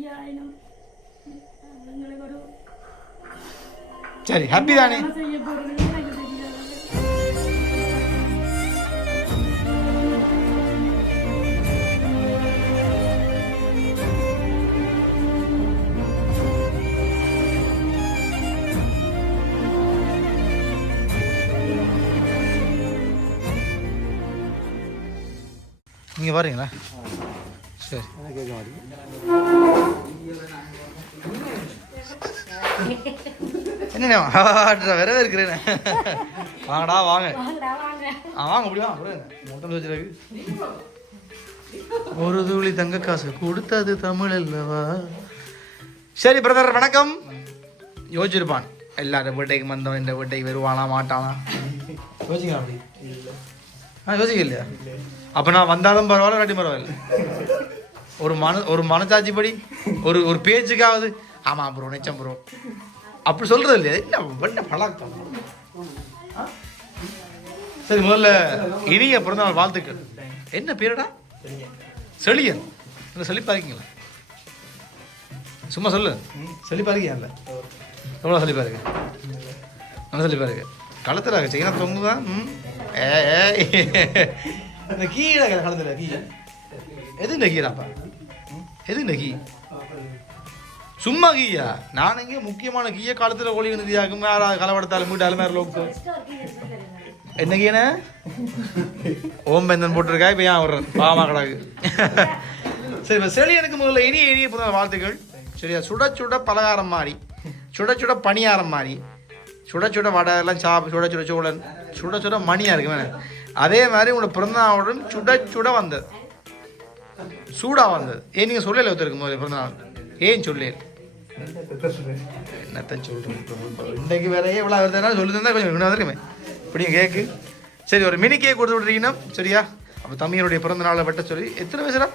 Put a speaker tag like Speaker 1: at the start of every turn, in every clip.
Speaker 1: செய்யாயினும் எங்களுக்கு ஒரு
Speaker 2: சரி ஹாப்பி தானே
Speaker 1: செய்ய போறதுன்னு எனக்கு தெரியாது
Speaker 2: நீங்கள் வரீங்களா சரி. என்ன வேற இருக்கிறேன் வாங்கடா வாங்க.
Speaker 1: வாங்கடா வாங்க
Speaker 2: அப்படியே வச்சிருக்கு ஒரு துளி தங்க காசு கொடுத்தது தமிழ் அல்லவா? சரி பிரதர் வணக்கம். யோசிச்சிருப்பான். எல்லாரும் வீட்டைக்கு வந்தவன் இந்த வீட்டைக்கு வருவானா மாட்டானா? யோசிக்கலாம் அப்படி? ஆ யோசிக்க இல்லையா அப்போ நான் வந்தாலும் பரவாயில்ல இல்லாட்டி பரவாயில்ல. ஒரு மன ஒரு மனசாட்சி படி ஒரு ஒரு பேச்சுக்காவது. ஆமாம் ப்ரோ நிச்சயம் ப்ரோ. அப்படி சொல்கிறது இல்லையா? என்ன வெள்ள பழக்கம். ஆ? சரி முதல்ல இனிய பிறந்தநாள் வாழ்த்துக்கள். என்ன பேருடா? செழியன். என்ன செழிப்பா இருக்கீங்களா சும்மா சொல்லு. செழிப்பா இருக்கீங்கல்ல எவ்வளோ செழிப்பா இருக்கு நல்லா செழிப்பா இருக்கு களத்தில் செயினா தொங்குதா? ம்? ஏ ஏ இந்த கீழே களத்தில் கீழே. எது இந்த கீழாப்பா? எது இந்த கீ? சும்மா கீயா? நான் இங்கே முக்கியமான கீய காலத்தில் ஒளி நிதியாகும் யாராவது களவெடுத்தாலும் மீட்டாலும் வேறு லோக்கு? என்ன கீன? ஓம் பெந்தன் போட்டிருக்கா? இப்போ ஏன் வர்றேன் பாமா கடாக்கு. சரி இப்போ செழியனுக்கு முதல்ல இனிய இனிய புதிய வாழ்த்துக்கள். சரியா? சுட சுட பலகாரம் மாதிரி சுட சுட பணியாரம் மாதிரி சுட சுட வடை எல்லாம் சாப் சுட சுட சூழன் சுட சுட மணியாக இருக்கு அதே மாதிரி உங்களோட பிறந்தநாளுடன் சுட சுட வந்தது. சூடாக வந்தது. ஏன் நீங்கள் சொல்லல ஒருத்தருக்கு முதல்ல பிறந்தநாள் ஏன் சொல்லேன் என்னத்தான் சொல்கிறேன் இன்றைக்கு வேறையே இவ்வளோ வருதுன்னா சொல்லி தந்தா கொஞ்சம் இன்னும் வந்திருக்குமே இப்படியும் கேக்கு. சரி ஒரு மினி கேக் கொடுத்து விட்றீங்கன்னா சரியா? அப்போ தம்பியனுடைய பிறந்த நாளை பட்ட சொல்லி எத்தனை வயசுடா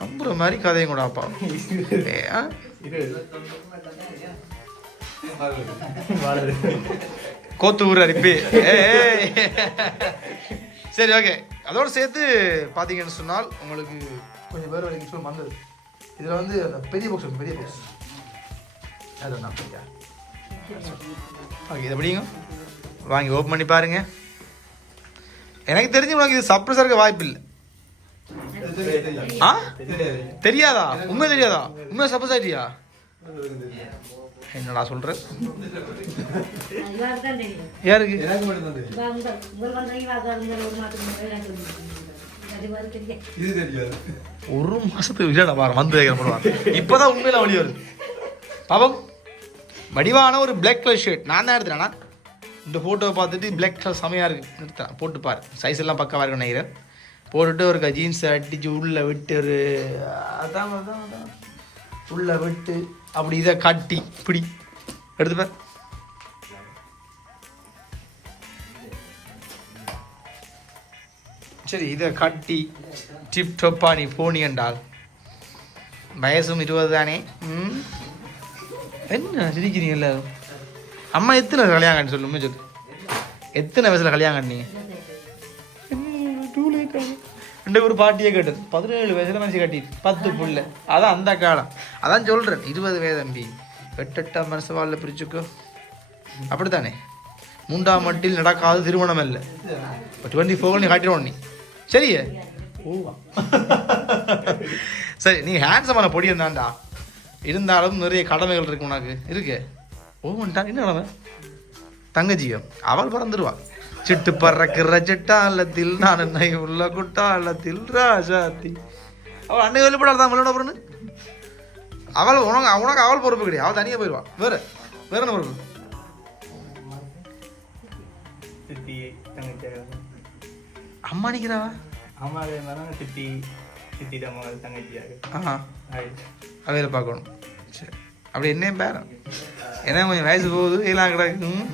Speaker 2: நம்புற மாதிரி கதையும் கூட அப்பா. ஏ, கோத்து ஊர் அரிப்பு. ஏ, சரி ஓகே. அதோடு சேர்த்து பார்த்தீங்கன்னு சொன்னால் உங்களுக்கு கொஞ்சம் பேர் வரைக்கும் சொல்லி வந்தது. இதில் வந்து அந்த பெரிய பாக்ஸ் பெரிய பாக்ஸ் அது நான் ஓகே இதை படிங்க. வாங்கி ஓப்பன் பண்ணி பாருங்க. எனக்கு தெரிஞ்சு உனக்கு இது சர்ப்ரைஸாக இருக்க வாய்ப்பு இல்லை. ஆ? தெரியாதா? உண்மை தெரியாதா? உண்மை சர்ப்ரைஸ் ஆயிட்டியா? என்னடா சொல்ற?
Speaker 1: இவாக்கு தான் தெரியும்.
Speaker 2: யாருக்கு
Speaker 1: ஒரு
Speaker 2: மாசத்துக்கு இல்லடா பாரு வந்து கேட்கப்படுவாங்க இப்போதான் உண்மையில வழி வருது. பாபம் வடிவான ஒரு பிளாக் கலர் ஷர்ட் நான் தான் எடுத்துறேன்னா இந்த ஃபோட்டோவை பார்த்துட்டு பிளாக் கலர் செமையாக இருக்கு. எடுத்தேன் போட்டு பாரு. சைஸ் எல்லாம் பக்கவாக இருக்கும் நினைக்கிறேன். போட்டுட்டு ஒரு ஜீன்ஸை அடிச்சு உள்ள விட்டு ஒரு அதான் அதான் அதான். உள்ள விட்டு அப்படி இதை கட்டி இப்படி. எடுத்துப்பேன் சரி இதை கட்டி டிப் டொப்பா நீ போனி என்றால் வயசும் இருபது தானே? ம்? என்ன சிரிக்கிறீங்க எல்லாரும்? அம்மா எத்தனை கல்யாணம் கட்டி சொல்லுமே சொல்லு. எத்தனை வயசில் கல்யாணம் கட்டினீங்க? ரெண்டு ஒரு பாட்டியே கேட்டது. பதினேழு வயசுல மனசு கட்டிட்டு. பத்து புள்ள. அதான் அந்த காலம். அதான் சொல்றேன். இருபது வயது தம்பி. எட்டெட்டாம் மனசு வாழ்ல பிரிச்சுக்கோ. அப்படித்தானே? மூன்றாம் மட்டில் நடக்காத திருமணம் இல்லை டுவெண்ட்டி ஃபோர் நீ காட்டிடுவோம் நீ சரியே? சரி நீ ஹேண்ட்ஸமான பொடி இருந்தாண்டா இருந்தாலும் நிறைய கடமைகள் இருக்கு உனக்கு. இருக்கு? ஓவன்டா என்ன கடமை? தங்கச்சியோ? அவள் பறந்துருவா. சிட்டு பறக்கிற சிட்டாலத்தில் நான் என்னை உள்ள குட்டாலத்தில் ராஜாத்தி அவள் அன்னை வெளிப்படாத தான் மல்லோட பொண்ணு அவள் உனக்கு உனக்கு அவள் பொறுப்பு கிடையாது. அவள் தனியாக போயிடுவா வேற வேற என்ன பொறுப்பு?
Speaker 3: தங்கச்சி
Speaker 2: அம்மா நிற்கிறாவா
Speaker 3: அம்மா அதே மாதிரி சித்தி சித்தி மகள் தங்கச்சியாக.
Speaker 2: ஆஹா. அவையில பார்க்கணும். சரி. அப்படி என்ன பேரம் ஏன்னா கொஞ்சம் வயசு போகுது எல்லாம் கிடக்கு. ம்.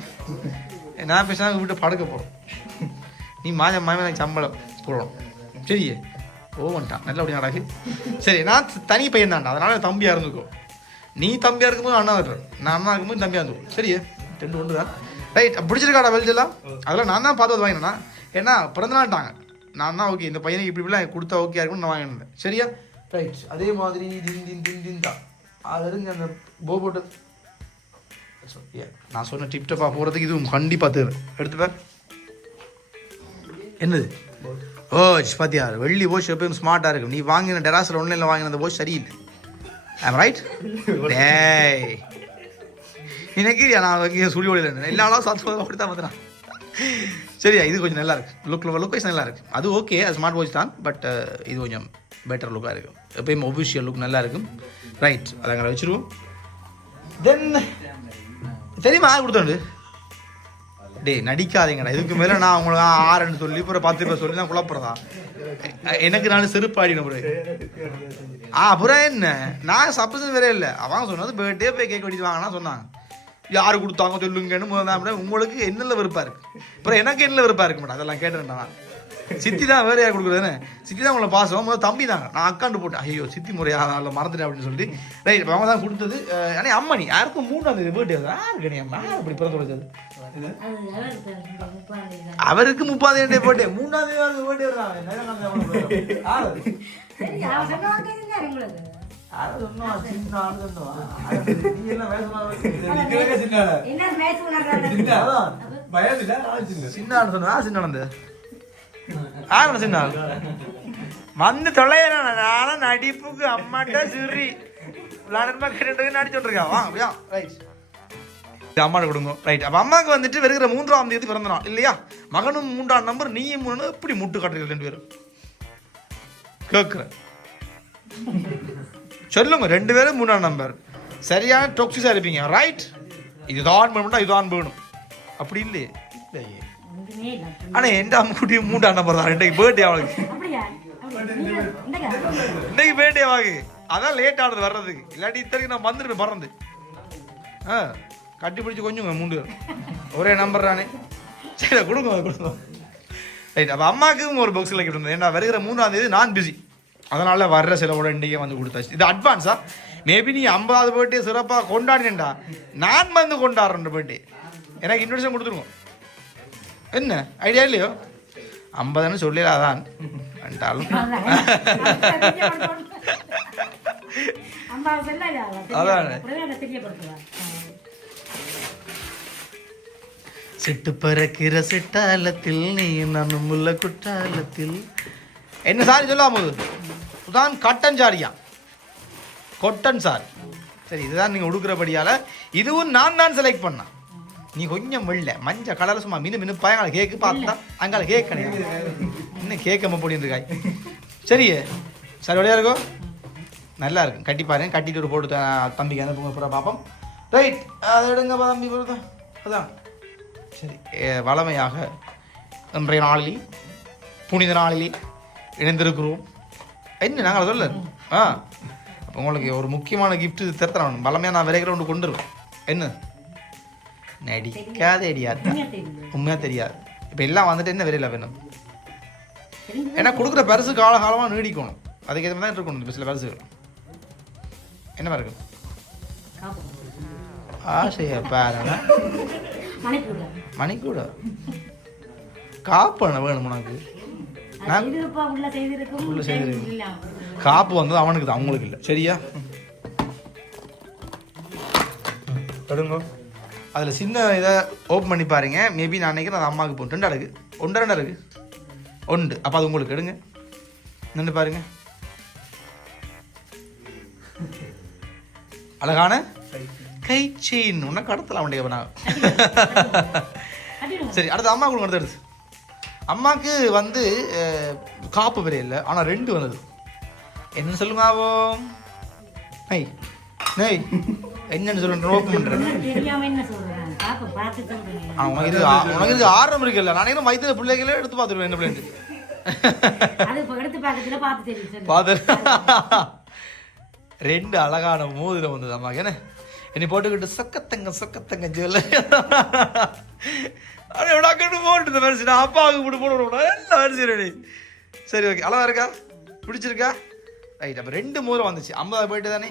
Speaker 2: நான் பேசினா வீட்டை படுக்க போகிறோம் நீ மாஜ மாமே எனக்கு சம்பளம் போடணும். சரியே? ஓ வந்துட்டான் நல்லபடியா நடக்கு சரி நான் தனி பையன் தான்டா அதனால் தம்பியாக இருந்துக்கோ. நீ தம்பியாக இருக்கும்போது அண்ணா இருப்பேன் நான் அண்ணா இருக்கும்போது தம்பியாக இருந்துக்கும் சரியே? ரெண்டு ஒன்று தான். ரைட் பிடிச்சிருக்காடா வெளிச்செல்லாம் அதெல்லாம் நான் தான் பார்த்து வாங்கினேன்னா ஏன்னா பிறந்தநாட்டாங்க நான் தான் ஓகே இந்த பையனுக்கு இப்படி இப்படிலாம் கொடுத்தா ஓகே இருக்கும்னு நான் வாங்கினேன். சரியா? ரைட் அதே மாதிரி தின் தின் தின் தின். தான் அது அந்த போ ஸோ நான் சொன்ன டிப்டப்பாக போகிறதுக்கு இதுவும் கண்டிப்பாக தேவை. எடுத்துப்பேன் என்னது? ஓ பாத்தியா? வெள்ளி வாஷ் எப்பயும் ஸ்மார்ட்டாக இருக்கும். நீ வாங்கின டெராஸில் ஒன்லைனில் வாங்கின அந்த வாஷ் சரியில்லை. ஐம் ரைட் டேய். நினைக்கிறியா? நான் இங்கே சுழி ஒளியில் எல்லா நாளும் சத்தமாக அப்படி தான் வந்துடுறான் சரியா? இது கொஞ்சம் நல்லா இருக்கு. லுக் லுக் வைஸ் நல்லா இருக்கு. அது ஓகே அது ஸ்மார்ட் வாட்ச் தான். பட் uh, இது கொஞ்சம் பெட்டர் லுக்காக இருக்கும். எப்பயும் ஒபிஷியல் லுக் நல்லா இருக்கும். ரைட் அதை அங்கே வச்சுருவோம். தென் தெரியுமா? யார் கொடுத்தோண்டு டேய் நடிக்காதீங்கடா. இதுக்கு மேலே நான் உங்களுக்கு ஆறுன்னு சொல்லி அப்புறம் பத்து பேர் சொல்லி நான் குழப்பறதா எனக்கு நான் செருப்பாடின பிறகு ஆ அப்புறம் என்ன? நான் சப்போஸ் வேற இல்லை. அவன் சொன்னது பர்த்டே போய் கேக் வெடிச்சு வாங்கினா சொன்னாங்க. யாரு கொடுத்தாங்க சொல்லுங்கன்னு முதல்ல உங்களுக்கு என்னல விருப்பம் இருக்கு? அப்புறம் எனக்கு என்னல விருப்பம் இருக்க மாட்டேன் அதெல்லாம் கேட்டேன் நான் சித்தி தான் வேற யார் கொடுக்குறதுன்னு. சித்தி தான் உங்களை பாசம். முதல்ல தம்பி தாங்க. நான் அக்காண்டு போட்டேன். ஐயோ சித்தி முறையா அதில் மறந்துட்டேன் அப்படின்னு சொல்லிட்டு. ரைட் அவங்க தான் கொடுத்தது. அண்ணே அம்மணி. யாருக்கும் மூணாம் தேதி பர்த்டே யாருக்கு நீ அம்மா. இப்படி பிறந்து
Speaker 1: அது அவருக்கு இந்த முப்பதாம் தேதி
Speaker 2: பர்த்டே மூணாம் தேதி
Speaker 1: அவன் விளையாடுறாரு?
Speaker 2: சின்ன சொன்னா சின்ன ஆகணும் சின்ன வந்து தொலைறான நானும் நடிப்புக்கு அம்மாட்ட சிறி விளாடுமா கேட்டு நடிச்சுட்ருக்கான் வா அப்படியா ரைட் அம்மாவுக்கு கொடுங்க ரைட் அப்போ அம்மாவுக்கு வந்துட்டு வருகிற மூன்றாம் தேதி பிறந்த நாள் இல்லையா மகனும் மூன்றாம் நம்பர் நீயும் மூணு எப்படி முட்டு காட்டுறீங்க ரெண்டு பேரும் கேட்குறேன் சொல்லுங்க ரெண்டு பேரும் மூணாம் நம்பர் சரியான டொக்ஸிஸாக இருப்பீங்க ரைட் இதுதான் பண்ணா இதுதான் வேணும் அப்படி இல்லையே இல்லையே ஆனால் எந்த அம்முக்குட்டி மூன்றாம் நம்பர் தான். ரெண்டைக்கு பர்த்டே அவளுக்கு. இன்னைக்கு பர்த்டே வாகு அதான் லேட் ஆனது வர்றதுக்கு. இல்லாட்டி இத்தனைக்கு நான் வந்துருப்பேன் பறந்து ஆ கட்டி பிடிச்சி கொஞ்சம் மூண்டு. ஒரே நம்பர் தானே. சரி கொடுங்க கொடுங்க. ரைட் அப்போ அம்மாவுக்கும் ஒரு பாக்ஸில் கிட்ட இருந்தது. ஏன்னா வருகிற மூணாம் தேதி நான் பிஸி அதனால வர்ற சிலவோட இன்றைக்கே வந்து கொடுத்தாச்சு. இது அட்வான்ஸா மேபி நீ ஐம்பதாவது பர்த்டே சிறப்பாக கொண்டாடினேன்டா. நான் வந்து கொண்டாடுறேன் பர்த்டே எனக்கு இன்விடேஷன் கொடுத்துருவோம் என்ன? ஐடியா இல்லையோ? ஐம்பதுன்னு சொல்லிடாதான்
Speaker 1: சொல்லாதா?
Speaker 2: அதானே. சிட்டு பறக்கிற சிட்டாலத்தில் நீ நானும் முல்ல குட்டாலத்தில் என்ன சாரி சொல்லாம தான் கட்டன் சாரியா கொட்டன் சாரி சரி இதுதான் நீங்கள் உடுக்கிறபடியால் இதுவும் நான் தான் செலக்ட் பண்ணேன் நீ கொஞ்சம் வெள்ள. மஞ்சள் கலர் சும்மா மினு மினு பயங்கால கேக்கு பார்த்தா அங்கால கேக் கிடையாது இன்னும் கேட்காம போடின்னு இருக்காய் சரி சரி வழியா இருக்கும் நல்லா இருக்கும் கட்டி பாருங்க கட்டிட்டு ஒரு போட்டு தம்பிக்கு அனுப்புங்க. பூரா பார்ப்போம் ரைட் அதை எடுங்க தம்பி பொறுத்த அதான். சரி. வளமையாக இன்றைய நாளில் புனித நாளில் இணைந்திருக்கிறோம். என்ன நாங்கள் சொல்ல? ஆ. அப்போ உங்களுக்கு ஒரு முக்கியமான கிஃப்ட் இது திறத்தணும் வளமையாக நான் விரைகிற ஒன்று கொண்டு என்ன? நடிக்காத அடியாது
Speaker 1: உண்மையா தெரியுது.
Speaker 2: உண்மையாக தெரியாது. இப்போ எல்லாம் வந்துட்டு என்ன விரையில் வேணும். ஏன்னா கொடுக்குற பரிசு காலகாலமாக நீடிக்கணும். அதுக்கு எது தான் இருக்கணும் இந்த சில பரிசு என்ன
Speaker 1: காப்பு.
Speaker 2: ஆசையா பாருங்க
Speaker 1: மணிக்கூட.
Speaker 2: மணி கூட காப்பு வேணும் உனக்கு. காப்பு வந்தது அவனுக்கு தான் அவங்களுக்கு இல்லை. சரியா? தொடங்க. அதில் சின்ன இதை ஓப்பன் பண்ணி பாருங்க. மேபி நான் நினைக்கிறேன் அது அம்மாவுக்கு போகும். ரெண்டா இருக்கு ஒன்றரை ரெண்டா இருக்கு ஒன்று. அப்போ அது உங்களுக்கு எடுங்க. நின்று பாருங்க. அழகான கை செயின் உன்ன கடத்தலாம் அவனுடைய நான். சரி அடுத்து அம்மா கொடுங்க அடுத்து அம்மாவுக்கு வந்து காப்பு விலை இல்லை. ஆனால் ரெண்டு வந்தது. என்ன சொல்லுங்க ஆவோ? நெய். நெய். என்னன்னு சொல்லுங்க
Speaker 1: சொல்றேன்?
Speaker 2: ஆனால் உனக்கு ஆ- உனக்கு இது ஆர்வம் இருக்குல்ல. நான் என்ன வயிற்றுல பிள்ளைகளே எடுத்து பார்த்துருவேன் என்ன பிள்ளைங்க
Speaker 1: பார்த்து சொல்லு.
Speaker 2: ரெண்டு அழகான மோதிரம் வந்தது அம்மாக்கு என்ன? என்னை போட்டுக்கிட்டு சொக்கத்தங்க சொக்கத்தங்க அடே எவ்வளோ கண்டு போட்டு இந்த நான் அப்பாவுக்கு போட்டு போட்டு எல்லாம் ரெடி சரி ஓகே அழகா இருக்கா? பிடிச்சிருக்கா? ரைட் அப்போ ரெண்டு மோதிரம் வந்துச்சு. ஐம்பது போயிட்டு தானே?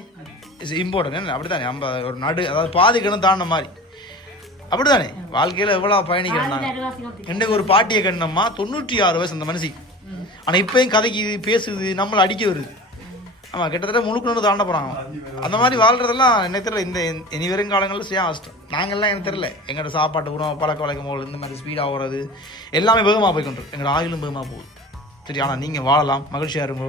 Speaker 2: இஸ் இம்பார்ட்டன் என்ன? அப்படி தானே ஐம்பது ஒரு நடு அதாவது பாதி கிணம் தாண்டின மாதிரி. அப்படி தானே வாழ்க்கையில் எவ்வளோ பயணிக்கிறோம் நாங்கள் ஒரு பாட்டியை கண்ணம்மா தொண்ணூற்றி ஆறு வயசு அந்த மனுஷி. ஆனால் இப்பயும் கதைக்கு பேசுது நம்மளை அடிக்க வருது. ஆமாம் கிட்டத்தட்ட முழுக்கணுன்னு தாண்ட போகிறாங்க அந்த மாதிரி வாழ்றதெல்லாம் என்ன தெரியல. இந்த இனி வரும் காலங்களில் சரியா கஷ்டம் நாங்கள்லாம் எனக்கு தெரியல. எங்களோட சாப்பாட்டு உணவு பழக்க வழக்கம் போல் இந்த மாதிரி ஸ்பீடாக ஓடுறது எல்லாமே வேகமாக போய்க்கொண்டு எங்களோட ஆயுளும் வேகமாக போகுது. சரி ஆனால் நீங்கள் வாழலாம். மகிழ்ச்சியாக இருங்கோ.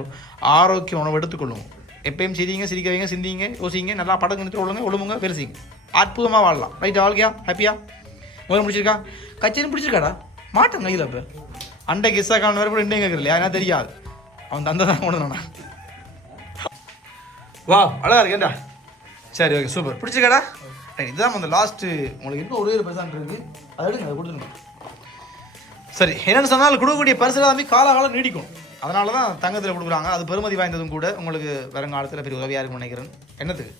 Speaker 2: ஆரோக்கிய உணவு எடுத்துக்கொள்ளுங்க எப்பயும் சிரிங்க சிரிக்கவீங்க சிந்திங்க யோசிங்க. நல்லா படம் நிறுத்தி ஒழுங்க ஒழுங்குங்க பெருசிங்க அற்புதமாக வாழலாம். ரைட் வாழ்க்கையா ஹாப்பியா முதல்ல முடிச்சிருக்கா? கச்சேரி பிடிச்சிருக்காடா மாட்டேன் கையில் இப்போ அண்டை கிஸ்ஸா காலம் வரை கூட இன்னும் கேட்கல ஏன்னா தெரியாது. அவன் தந்தை தான் கொண்டு வந்தானா வா அழகா இருக்கேன்டா. சரி ஓகே சூப்பர் பிடிச்சிருக்காடா? இதுதான் அந்த லாஸ்ட்டு உங்களுக்கு இன்னும் ஒரே ஒரு பர்சன்ட் இருக்கு. அதை எடுங்க அதை கொடுத்துருங்க. சரி என்னென்னு சொன்னால் கொடுக்கக்கூடிய பரிசு எல்லாமே காலகாலம் நீடிக்கும். அதனால தான் தங்கத்தில் கொடுக்குறாங்க. அது பெருமதி வாய்ந்ததும் கூட உங்களுக்கு வருங்காலத்தில் பெரிய உதவியாக இருக்கும்னு நினைக்கிறேன். என்னத்துக்கு?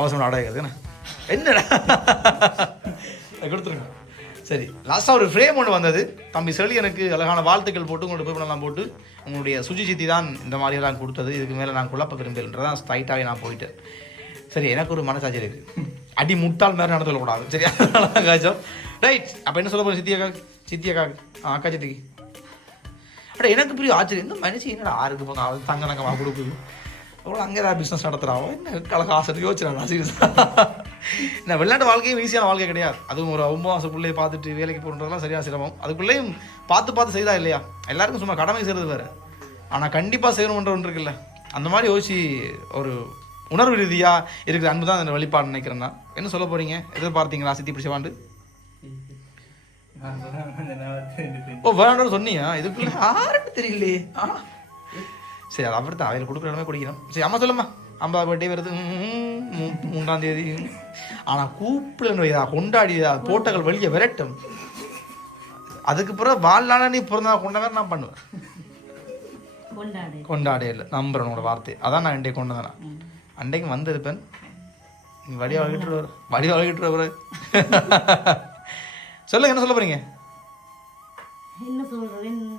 Speaker 2: அவசரம் அடையாதுண்ணே என்னடா? கொடுத்துருங்க. சரி லாஸ்ட்டாக ஒரு ஃப்ரேம் ஒன்று வந்தது. தம்பி செளி எனக்கு அழகான வாழ்த்துக்கள் போட்டு உங்களோட பேப்பர்லாம் போட்டு உங்களுடைய சுஜி சித்தி தான் இந்த மாதிரியெல்லாம் கொடுத்தது. இதுக்கு மேலே நான் குழப்ப தான் ஸ்ட்ரைட்டாகவே நான் போயிட்டேன். சரி எனக்கு ஒரு மனசாட்சி இருக்குது அடி முட்டாள் மாதிரி நடந்து சொல்லக்கூடாது சரி அதனால காய்ச்சோம் ரைட் அப்போ என்ன சொல்ல போகிறேன் சித்தி அக்கா சித்தி அக்கா ஆ, அக்கா சித்திக்கு. அட எனக்கு பெரிய ஆச்சரியம். இந்த மனுஷன் என்னடா ஆறுக்கு போங்க அவள் தங்க நங்கமாக கொடுக்குது? அவ்வளோ அங்கே ஏதாவது பிஸ்னஸ் நடத்துகிறாவோ என்ன கலக்க ஆசை யோசிச்சிடா சீரியஸாக என்ன வெளிநாட்டு வாழ்க்கையும் ஈஸியான வாழ்க்கை கிடையாது. அதுவும் ஒரு ஒம்பது மாதம் பிள்ளையை பார்த்துட்டு வேலைக்கு போகிறதெல்லாம் சரியாக சிரமம். அதுக்குள்ளேயும் பார்த்து பார்த்து செய்தா இல்லையா? எல்லாருக்கும் சும்மா கடமை செய்கிறது வேறு. ஆனால் கண்டிப்பாக செய்யணுன்ற ஒன்று இருக்குல்ல. அந்த மாதிரி யோசிச்சு ஒரு உணர்வு ரீதியாக இருக்கிற அன்பு தான் அந்த வெளிப்பாடு நினைக்கிறேன்னா என்ன சொல்ல போகிறீங்க எதிர்பார்த்தீங்களா சித்தி பிடிச்ச ஓ வேண்டாம்னு சொன்னியா? இதுக்குள்ள யாருன்னு தெரியலையே. சரி அது அப்படி தான் அவையில் கொடுக்குற இடமே குடிக்கணும். சரி அம்மா சொல்லும்மா. அம்பா பர்த்டே வருது. மூன்றாம் தேதி. ஆனால் கூப்பிடணும் கொண்டாடியதா போட்டகள் வெளியே விரட்டும். அதுக்கு பிறகு வாழ்நாள நீ பிறந்தா கொண்டவன் நான் பண்ணுவேன்.
Speaker 1: கொண்டாடு.
Speaker 2: கொண்டாடே இல்லை. நம்புறேன் உங்களோட வார்த்தை அதான் நான் இன்றைக்கு கொண்டு வந்தேன். அன்றைக்கு வந்திருப்பேன். நீ வடி வளர்கிட்டு வர வடி வளர்கிட்டு வர சொல்லுங்க என்ன சொல்ல போறீங்க?
Speaker 1: என்ன சொல்றது? என்ன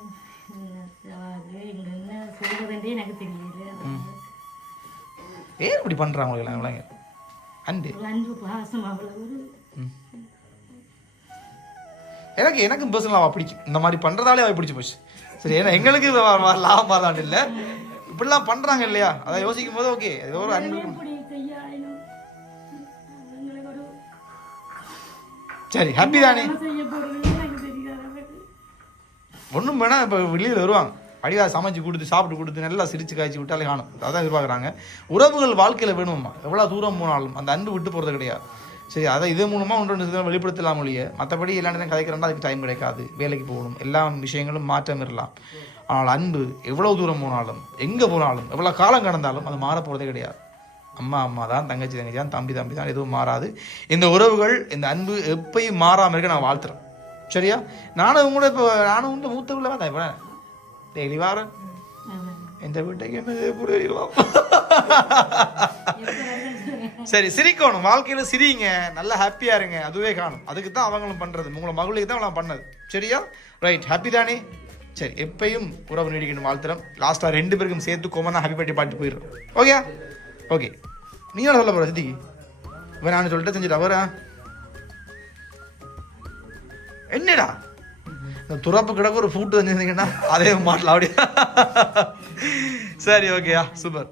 Speaker 1: அது இங்க என்ன சொல்றதுன்றே எனக்கு தெரியல.
Speaker 2: ஏன் இப்படி பண்றாங்க உங்களுக்கு எல்லாம் அன்பு.
Speaker 1: அன்பு பாசம் அவ்வளவு.
Speaker 2: எனக்கு எனக்கும் பர்சனலாக அவள் பிடிக்கும். இந்த மாதிரி பண்ணுறதாலே அவள் பிடிச்சி போச்சு. சரி ஏன்னா எங்களுக்கு லாபம் வரலான் இல்லை? இப்படிலாம் பண்ணுறாங்க இல்லையா? அதை யோசிக்கும் போது ஓகே ஏதோ ஒரு அன்பு சரி ஹாப்பி தானே? ஒன்றும் வேணால் இப்போ வெளியில் வருவாங்க. அடிவா சமைச்சு கொடுத்து சாப்பிட்டு கொடுத்து நல்லா சிரிச்சு காய்ச்சி விட்டாலே காணும். அதான் எதிர்பார்க்குறாங்க. உறவுகள் வாழ்க்கையில் வேணுமா எவ்வளோ தூரம் போனாலும் அந்த அன்பு விட்டு போகிறது கிடையாது. சரி அதை இது மூலமாக ஒன்று ரெண்டு வெளிப்படுத்தலாம் ஒழிய மற்றபடி எல்லா நேரம் கதைக்கிறேன்னா அதுக்கு டைம் கிடைக்காது. வேலைக்கு போகணும். எல்லா விஷயங்களும் மாற்றம் இருக்கலாம். ஆனால் அன்பு எவ்வளோ தூரம் போனாலும் எங்கே போனாலும் எவ்வளோ காலம் கடந்தாலும் அது மாற போகிறதே கிடையாது. அம்மா அம்மா தான் தங்கச்சி தங்கச்சி தான் தம்பி தம்பி தான் எதுவும் மாறாது. இந்த உறவுகள் இந்த அன்பு எப்பயும் மாறாமல் இருக்க நான் வாழ்த்துறேன். சரியா? நானும் கூட இப்போ நானும் இந்த மூத்த பிள்ளை தான் இப்போ டெய்லி வாரேன். எந்த வீட்டுக்கு என்ன புரியுமா சரி சிரிக்கணும். வாழ்க்கையில சிரிங்க. நல்லா ஹாப்பியாக இருங்க. அதுவே காணும். அதுக்கு தான் அவங்களும் பண்ணுறது உங்களை மகளுக்கு தான் அவங்களாம் பண்ணது. சரியா? ரைட் ஹாப்பி தானே? சரி எப்பயும் உறவு நீடிக்கணும் வாழ்த்துறோம் லாஸ்ட்டாக ரெண்டு பேருக்கும் சேர்த்து கோமனா ஹாப்பி பட்டி பாட்டு போயிடுறோம். Okay okay. நீ என்ன சொல்ல போகிற சித்திக்கு? இப்போ நான் சொல்லிட்டு செஞ்சுட்டா வரா என்னடா? இந்த துறப்பு கிடக்கு ஒரு ஃபுட்டு செஞ்சுருந்தீங்கன்னா அதே மாட்டலாம் அப்படியே. சரி ஓகேயா super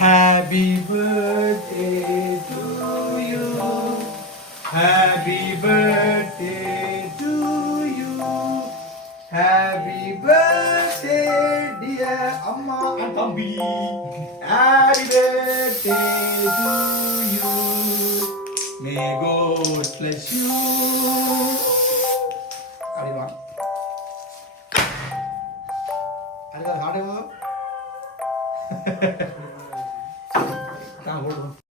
Speaker 3: happy birthday to you happy birthday And Happy birthday to you. May God bless you.